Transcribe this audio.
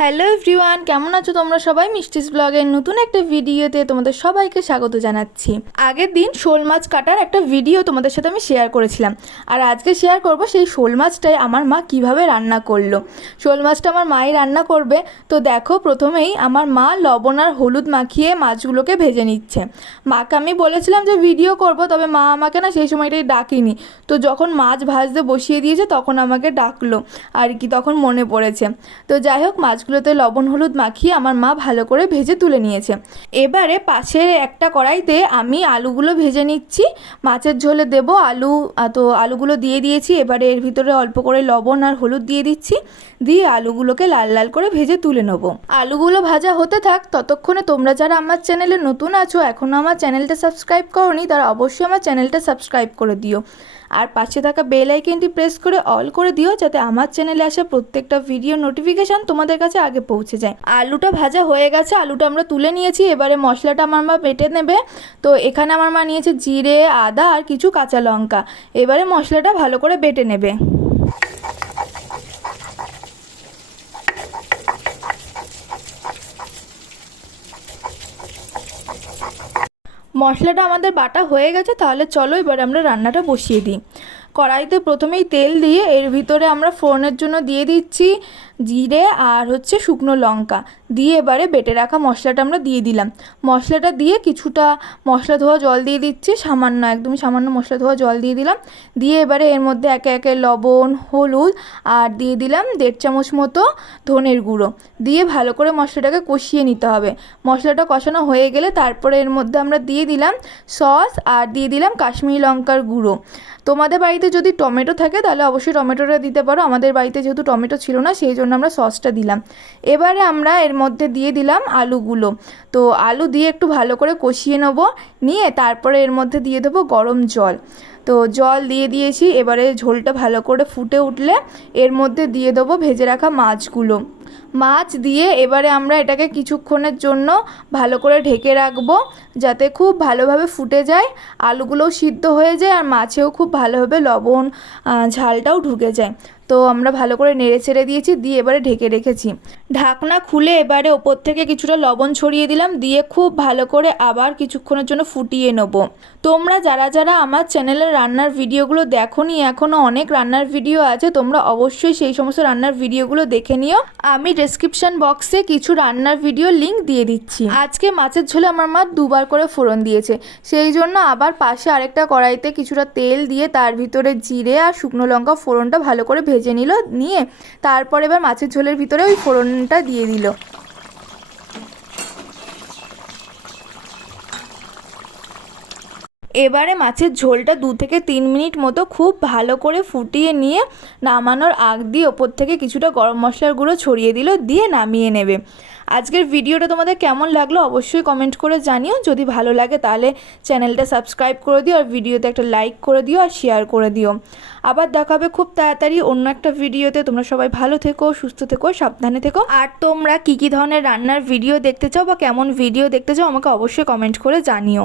Hello everyone, কেমন আছো তোমরা সবাই? মিষ্টিস ব্লগের নতুন একটা ভিডিওতে তোমাদের সবাইকে স্বাগত জানাচ্ছি। আগের দিন শোল মাছ কাটার একটা ভিডিও তোমাদের সাথে আমি শেয়ার করেছিলাম। আর আজকে শেয়ার করব সেই শোল মাছটাই আমার মা কীভাবে রান্না করল। শোল মাছটা আমার মাই রান্না করবে। তো দেখো, প্রথমেই আমার মা লবণ আর হলুদ মাখিয়ে মাছগুলোকে ভেজে নিচ্ছে। মাকে আমি বলেছিলাম যে ভিডিও করব, তবে মা আমাকে না সেই সময়টাই ডাকিনি। তো যখন মাছ ভাজতে বসিয়ে দিয়েছে, তখন আমাকে ডাকলো। আর কি তখন মনে পড়েছে। তো যাই হোক মাছগুলোতে লবণ হলুদ মাখিয়ে আমার মা ভালো করে ভেজে তুলে নিয়েছে। এবারে পাশের একটা কড়াইতে আমি আলুগুলো ভেজে নিচ্ছি। মাছের ঝোলে দেবো আলু তো আলুগুলো দিয়ে দিয়েছি। এবারে এর ভিতরে অল্প করে লবণ আর হলুদ দিয়ে দিচ্ছি। দিয়ে আলুগুলোকে লাল লাল করে ভেজে তুলে নেব। আলুগুলো ভাজা হতে থাক, ততক্ষণে তোমরা যারা আমার চ্যানেলে নতুন আছো এখনও আমার চ্যানেলটা সাবস্ক্রাইব করনি, তারা অবশ্যই আমার চ্যানেলটা সাবস্ক্রাইব করে দিও। আর পাশে থাকা বেল আইকনটি প্রেস করে অল করে দিও যাতে আমার চ্যানেলে আসা প্রত্যেকটা ভিডিও নোটিফিকেশান তোমাদের কাছে আগে পৌঁছে যায়। আলুটা ভাজা হয়ে গেছে, আলুটা আমরা তুলে নিয়েছি, এবারে মশলাটা আমার মা বেটে নেবে। তো এখানে আমার মা নিয়েছে জিরে, আদা আর কিছু কাঁচা লঙ্কা। এবারে মশলাটা ভালো করে বেটে নেবে। মশলাটা আমাদের বাটা হয়ে গেছে তাহলে চলো এবার আমরা রান্নাটা বসিয়ে দিই। কড়াইতে প্রথমেই তেল দিয়ে এর ভিতরে আমরা ফোড়নের জন্য দিয়ে দিচ্ছি জিরে আর হচ্ছে শুকনো লঙ্কা। দিয়ে এবারে বেটে রাখা মশলাটা আমরা দিয়ে দিলাম। মশলাটা দিয়ে কিছুটা মশলা ধোয়া জল দিয়ে দিচ্ছি, সামান্য, একদমই সামান্য মশলা ধোয়া জল দিয়ে দিলাম। দিয়ে এবারে এর মধ্যে একে একে লবণ, হলুদ আর দিয়ে দিলাম দেড় চামচ মতো ধনের গুঁড়ো। দিয়ে ভালো করে মশলাটাকে কষিয়ে নিতে হবে। মশলাটা কষানো হয়ে গেলে তারপরে এর মধ্যে আমরা দিয়ে দিলাম সস আর দিয়ে দিলাম কাশ্মীরি লঙ্কার গুঁড়ো। তোমাদের বাড়িতে যদি টমেটো থাকে, তাহলে অবশ্যই টমেটোটা দিতে পারো। আমাদের বাড়িতে যেহেতু টমেটো ছিল না, সেই জন্য আমরা সসটা দিলাম। এবারে আমরা এর মধ্যে দিয়ে দিলাম আলুগুলো। তো আলু দিয়ে একটু ভালো করে কষিয়ে নেব। নিয়ে তারপরে এর মধ্যে দিয়ে দেবো গরম জল। তো জল দিয়ে দিয়েছি, এবারে ঝোলটা ভালো করে ফুটে উঠলে এর মধ্যে দিয়ে দেবো ভেজে রাখা মাছগুলো। মাছ দিয়ে এবারে আমরা এটাকে কিছুক্ষণের জন্য ভালো করে ঢেকে রাখব, যাতে খুব ভালোভাবে ফুটে যায়, আলুগুলোও সিদ্ধ হয়ে যায় আর মাছেও খুব ভালোভাবে লবণ ঝালটাও ঢুকে যায়। তো আমরা ভালো করে নেড়ে ছেড়ে দিয়েছি, দিয়ে এবারে ঢেকে রেখেছি। ঢাকনা খুলে এবারে ওপর থেকে কিছুটা লবণ ছড়িয়ে দিলাম, দিয়ে খুব ভালো করে আবার কিছুক্ষণের জন্য ফুটিয়ে নেব। তোমরা যারা যারা আমার চ্যানেলের রান্নার ভিডিওগুলো দেখোনি এখনও অনেক রান্নার ভিডিও আছে, তোমরা অবশ্যই সেই সমস্ত রান্নার ভিডিওগুলো দেখে নিও। আমি ডেসক্রিপশন বক্সে কিছু রান্নার ভিডিও লিংক দিয়ে দিচ্ছি। আজকে মাছের ঝোলে আমার মা দুবার করে ফোড়ন দিয়েছে। সেই জন্য আবার পাশে আরেকটা কড়াইতে কিছুটা তেল দিয়ে তার ভিতরে জিরে আর শুকনো লঙ্কা ফোড়নটা ভালো করে নিল নিয়ে তারপর এবার মাছের ঝোলের ভিতরে ওই ফোড়নটা দিয়ে দিল। এবারে মাছের ঝোলটা দু থেকে তিন মিনিট মতো খুব ভালো করে ফুটিয়ে নিয়ে নামানোর আগ দিয়ে ওপর থেকে কিছুটা গরম মশলার গুঁড়ো ছড়িয়ে দিল, দিয়ে নামিয়ে নেবে। আজকের ভিডিওটা তোমাদের কেমন লাগল অবশ্যই কমেন্ট করে জানিও। যদি ভালো লাগে তাহলে চ্যানেলটা সাবস্ক্রাইব করে দিও আর ভিডিওতে একটা লাইক করে দিও আর শেয়ার করে দিও। আবার দেখাবে খুব তাড়াতাড়ি অন্য একটা ভিডিওতে। তোমরা সবাই ভালো থেকো, সুস্থ থেকো, সাবধানে থেকো। আর তোমরা কী কী ধরনের রান্নার ভিডিও দেখতে চাও বা কেমন ভিডিও দেখতে চাও আমাকে অবশ্যই কমেন্ট করে জানিও।